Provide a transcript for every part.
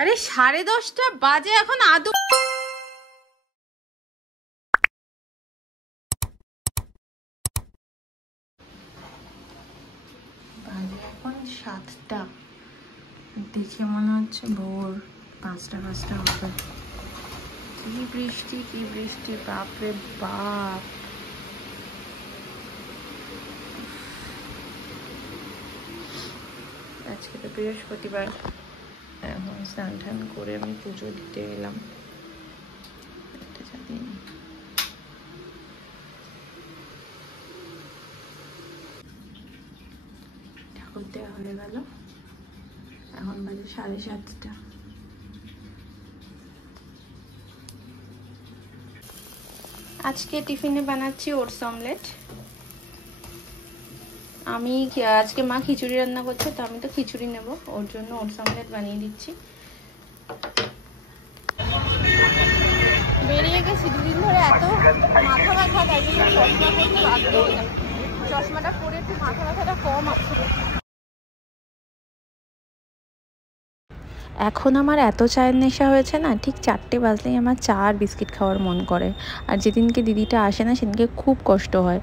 আরে 10:30 বাজে এখন আদৌ বাজে এখন 7টা, দেখে মনে হচ্ছে ভোর 5টা হবে। কি বৃষ্টি বাপরে বাপ। আজকে তো বৃহস্পতিবার, এখন স্নান টান করে আমি পুজো দিতে এলাম। ঠাকুর দেওয়া হয়ে গেল, এখন বাজে 7:30। আজকে টিফিনে বানাচ্ছি ওটস অমলেট। আমি আজকে মা খিচুড়ি রান্না করছে, তো আমি তো খিচুড়ি নেব, ওর জন্য ওটস অমলেট বানিয়ে দিচ্ছি। বেরিয়ে গেছি দুদিন ধরে, এত মাথা ব্যথা, তাই জন্য চশমা পরতে বাধ্য হলাম। চশমাটা পরে একটু মাথা ব্যথাটা কম আছে। এখন আমার এত চায়ের নেশা হয়েছে না, ঠিক 4টে বাজলেই আমার চা আর বিস্কিট খাওয়ার মন করে। আর যেদিনকে দিদিটা আসে না সেদিনকে খুব কষ্ট হয়,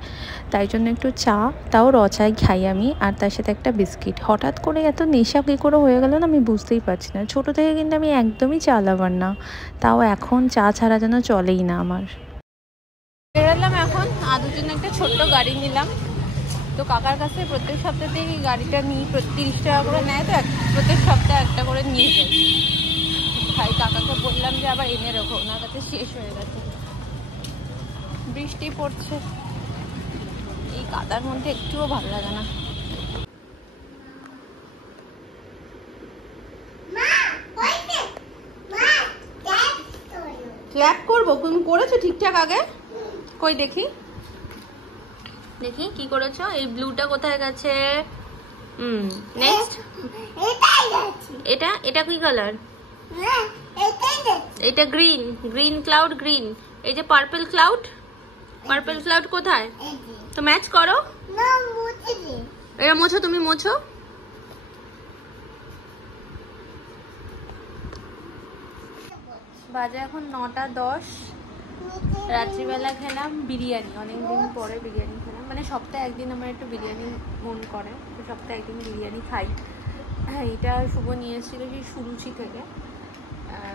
তাই জন্য একটু চা, তাও র চাই খাই আমি, আর তার সাথে একটা বিস্কিট। হঠাৎ করে এত নেশা কী করে হয়ে গেল না আমি বুঝতেই পারছি না। ছোটো থেকে কিন্তু আমি একদমই চা লাভার না, তাও এখন চা ছাড়া যেন চলেই না আমার। বেরোলাম এখন, আদুর জন্য একটা ছোট্ট গাড়ি নিলাম। তো কাকার কাছে প্রত্যেক সপ্তাহতেই গাড়িটা নিই, 30 টাকা করে নেয়, তো প্রত্যেক সপ্তাহে একটা করে নিয়ে যাই। ভাই কাকাকে বললাম যে আবার এনে রাখো, ওনার কাছে শেষ হয়ে গেছে। বৃষ্টি পড়ছে, এই কাদার মধ্যে একটুও ভালো লাগে না। ক্ল্যাপ করবো? তুমি করেছো ঠিকঠাক আগে? কই দেখি দেখি কি করেছো। এই ব্লুটা কোথায় গেছে? নেক্সট এটা কি কালার? এটা গ্রিন ক্লাউড, গ্রিন। এই যে পার্পল ক্লাউড কোথায়? তো ম্যাচ করো। এটা মোছো, তুমি মোছো। বাজে এখন 9:10। রাত্রিবেলা খেলাম বিরিয়ানি, অনেকদিন পরে বিরিয়ানি খেলাম। মানে সপ্তাহে একদিন আমার একটু বিরিয়ানি মন করে, তো সপ্তাহে একদিন বিরিয়ানি খাই। হ্যাঁ, এটা শুভ নিয়ে এসেছিলো সেই সুরুচি থেকে,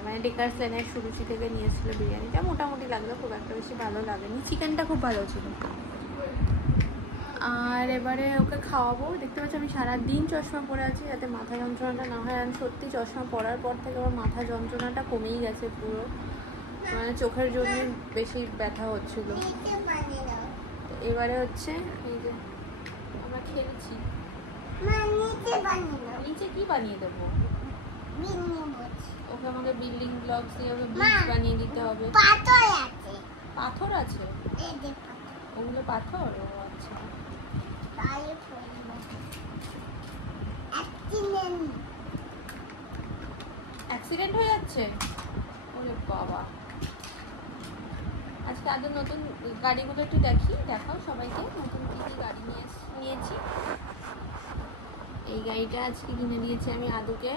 মানে ডেকার্স লেনের সুরুচি থেকে নিয়ে এসেছিলো বিরিয়ানিটা। মোটামুটি লাগলো, খুব একটা বেশি ভালো লাগেনি। চিকেনটা খুব ভালো ছিল। আর এবারে ওকে খাওয়াবো। দেখতে পাচ্ছি আমি সারাদিন চশমা পরে আছি যাতে মাথা যন্ত্রণাটা না হয়। আমি সত্যি চশমা পরার পর থেকে আমার মাথা যন্ত্রণাটা কমেই গেছে পুরো, মানে চোখের জন্য বেশি ব্যথা হচ্ছিল। তো এবারে হচ্ছে এই যে আমরা খেলছি। নিচে কি বানিয়ে দেবো ওকে? আমাকে বিল্ডিং ব্লকস দিয়ে ওকে ব্রিজ বানিয়ে দিতে হবে। পাথর আছে? ওগুলো পাথর? ও আচ্ছা। অ্যাক্সিডেন্ট হয়ে যাচ্ছে? ওরে বাবা। আজকে আগে নতুন গাড়িগুলো একটু দেখাও সবাইকে, নতুন কি কি গাড়ি নিয়েছি। এই গাড়িটা আজকে কিনে দিয়েছি আমি আদুকে।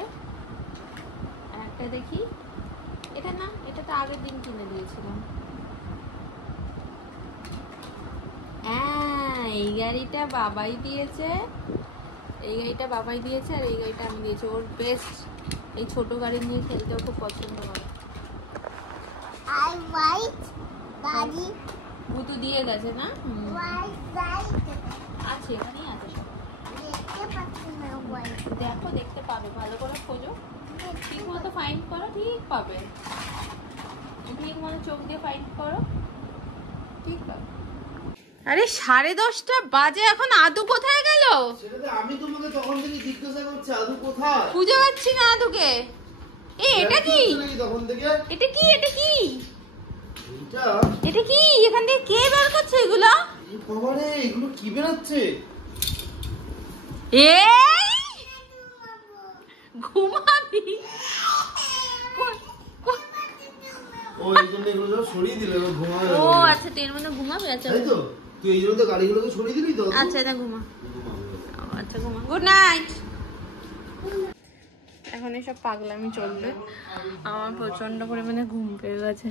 আর একটা দেখি, এটা না, এটা তো আগের দিন কিনে দিয়েছিলাম। হ্যাঁ, এই গাড়িটা বাবাই দিয়েছে, আর এই গাড়িটা আমি দিয়েছি। ওর বেস্ট এই ছোট গাড়ি নিয়ে খেলতেও খুব পছন্দ করে। ভুতু দিয়ে গেছে না? আছে, এখানেই আছে সব। দেখো, দেখতে পাবে, ভালো করে খোঁজো, ঠিক মতো ফাইন্ড করো, ঠিক পাবে। ঠিক মতো চোখ দিয়ে ফাইন্ড করো, ঠিক পাবে। আরে 10:30 বাজে এখন আদু কোথায় গেল? আমি তোমাকে তখন থেকে জিজ্ঞাসা করছি আদু কোথায়, খুঁজে পাচ্ছি না আদুকে। এটা কি? এটা কি? এখান থেকে কে বের করছে এগুলো? বাবারে, এগুলো কি বেরোচ্ছে? ঘুমাবি? ও এই জন্য এগুলো সরিয়ে দিলে ঘুমাবে। ও আচ্ছা, তের মনে ঘুমাবে। আচ্ছা তাই তো, তুই এই জন্য তো গাড়িগুলোকে সরিয়ে দিলি তো। আচ্ছা, এটা ঘুমা। আচ্ছা ঘুমা, গুড নাইট। এখন এসব পাগলামি চলবে। আমার প্রচণ্ড পরিমাণে ঘুম পেয়ে গেছে।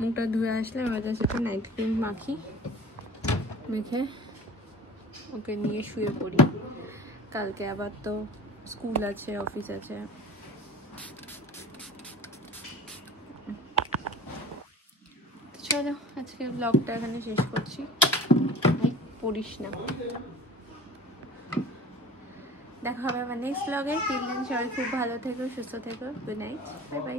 মুখটা ধুয়ে আসলে এবার সেটা নাইট ক্রিম মাখি, মেখে ওকে নিয়ে শুয়ে পড়ি। কালকে আবার তো স্কুল আছে, অফিস আছে। চলো আজকে ব্লগটা এখানে শেষ করছি। পড়িস না, দেখা হবে আমার নেক্সট ব্লগে। টিল দেন সবাই খুব ভালো থেকো, সুস্থ থেকো। Good night, bye bye.